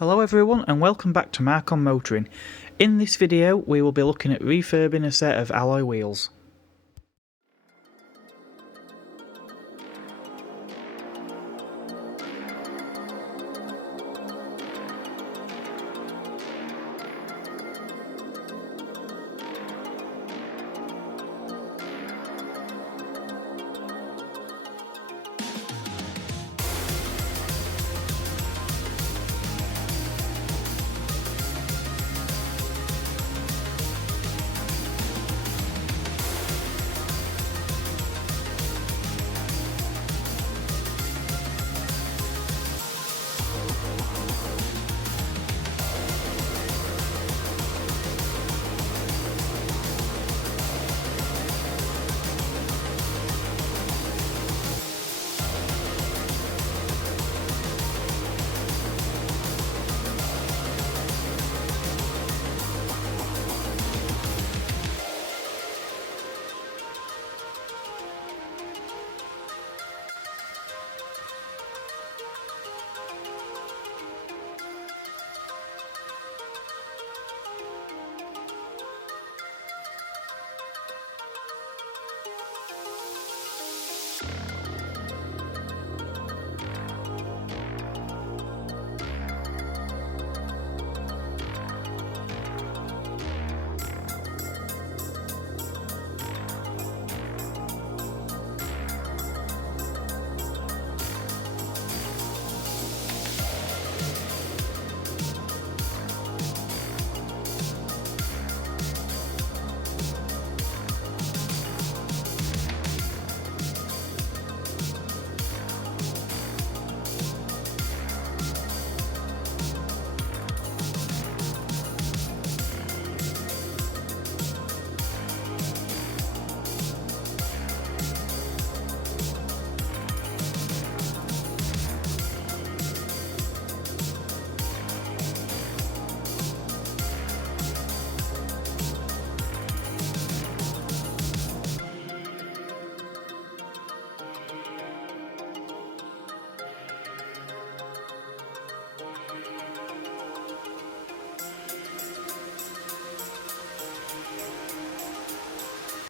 Hello everyone and welcome back to Mark on Motoring. In this video we will be looking at refurbing a set of alloy wheels.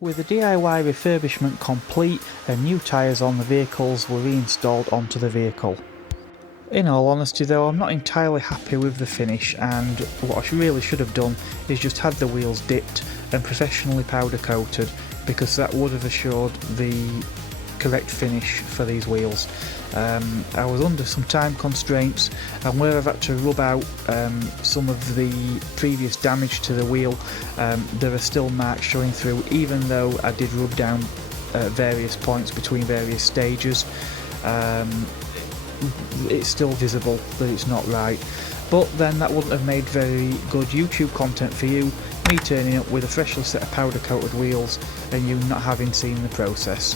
With the DIY refurbishment complete and new tyres on the vehicles were reinstalled onto the vehicle. In all honesty though, I'm not entirely happy with the finish, and what I really should have done is just had the wheels dipped and professionally powder coated, because that would have assured the correct finish for these wheels. I was under some time constraints, and where I've had to rub out some of the previous damage to the wheel, there are still marks showing through, even though I did rub down at various points between various stages. It's still visible that it's not right, but then that wouldn't have made very good YouTube content for you, me turning up with a freshly set of powder coated wheels and you not having seen the process.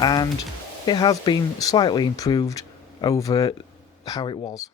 And it has been slightly improved over how it was.